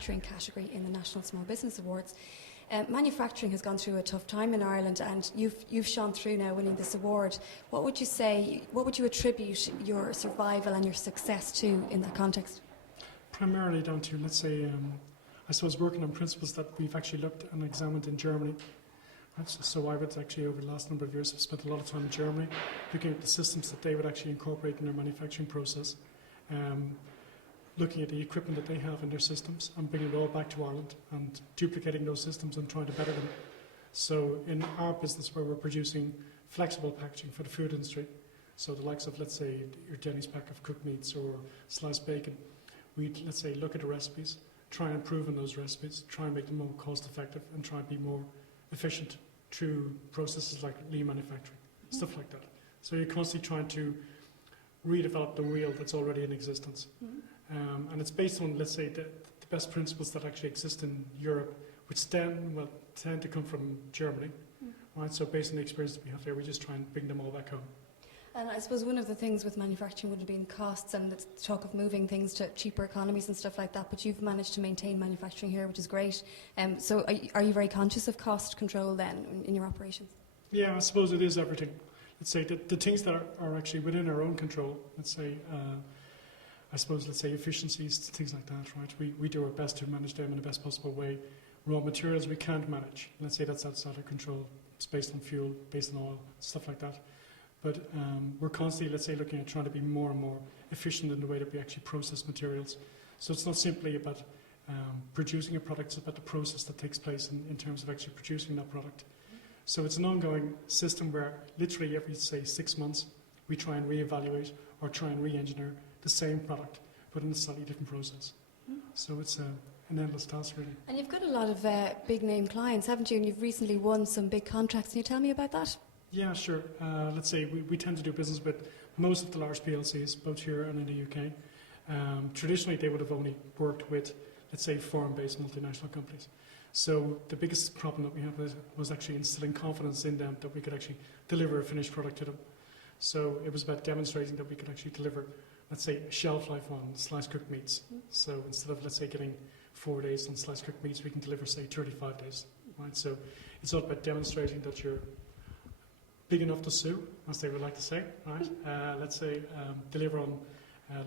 manufacturing category in the National Small Business Awards. Manufacturing has gone through a tough time in Ireland, and you've shone through now winning this award. What would you say, what would you attribute your survival and your success to in that context? Primarily down to, let's say, I suppose working on principles that we've actually looked and examined in Germany. So I would actually, over the last number of years, have spent a lot of time in Germany looking at the systems that they would actually incorporate in their manufacturing process, looking at the equipment that they have in their systems and bringing it all back to Ireland and duplicating those systems and trying to better them. So in our business, where we're producing flexible packaging for the food industry, so the likes of, let's say, your Denny's pack of cooked meats or sliced bacon, we'd, let's say, look at the recipes, try and improve on those recipes, try and make them more cost effective and try and be more efficient through processes like lean manufacturing, stuff like that. So you're constantly trying to redevelop the wheel that's already in existence. And it's based on, let's say, the best principles that actually exist in Europe, which tend to come from Germany. Right? So based on the experience that we have there, we just try and bring them all back home. And I suppose one of the things with manufacturing would have been costs and the talk of moving things to cheaper economies and stuff like that, but you've managed to maintain manufacturing here, which is great. So are you very conscious of cost control then in your operations? Yeah, I suppose it is everything. Let's say the things that are actually within our own control, let's say, I suppose, let's say efficiencies, things like that, right? We do our best to manage them in the best possible way. Raw materials we can't manage. Let's say that's outside our control. It's based on fuel, based on oil, stuff like that. But we're constantly, let's say, looking at trying to be more and more efficient in the way that we actually process materials. So it's not simply about producing a product, it's about the process that takes place in terms of actually producing that product. So it's an ongoing system where literally every, say, 6 months, we try and reevaluate or try and re-engineer the same product, but in a slightly different process. So it's an endless task, really. And you've got a lot of big name clients, haven't you? And you've recently won some big contracts. Can you tell me about that? Yeah, sure. Let's say we tend to do business with most of the large PLCs, both here and in the UK. Traditionally, they would have only worked with, let's say, foreign-based multinational companies. So the biggest problem that we had was actually instilling confidence in them that we could actually deliver a finished product to them. So it was about demonstrating that we could actually deliver, let's say, a shelf life on sliced cooked meats. So instead of, let's say, getting 4 days on sliced cooked meats, we can deliver, say, 35 days. Right? So it's all about demonstrating that you're big enough to sue, as they would like to say, right? Let's say deliver on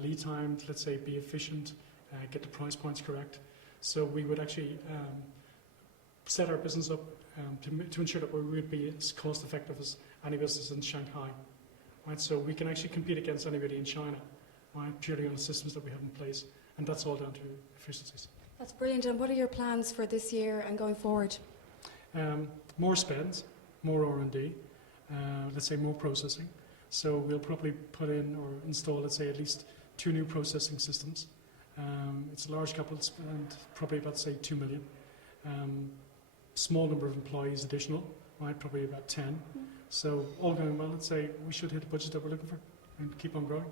lead times, let's say be efficient, get the price points correct. So we would actually set our business up to ensure that we would be as cost effective as any business in Shanghai, right? So we can actually compete against anybody in China, right? Purely on the systems that we have in place, and that's all down to efficiencies. That's brilliant. And what are your plans for this year and going forward? More spend, more R&D. Let's say more processing. So we'll probably put in or install, let's say, at least 2 new processing systems. It's a large capital spend, probably about, say, 2 million. Small number of employees additional, right? Probably about 10. So all going well, let's say we should hit the budget that we're looking for and keep on growing.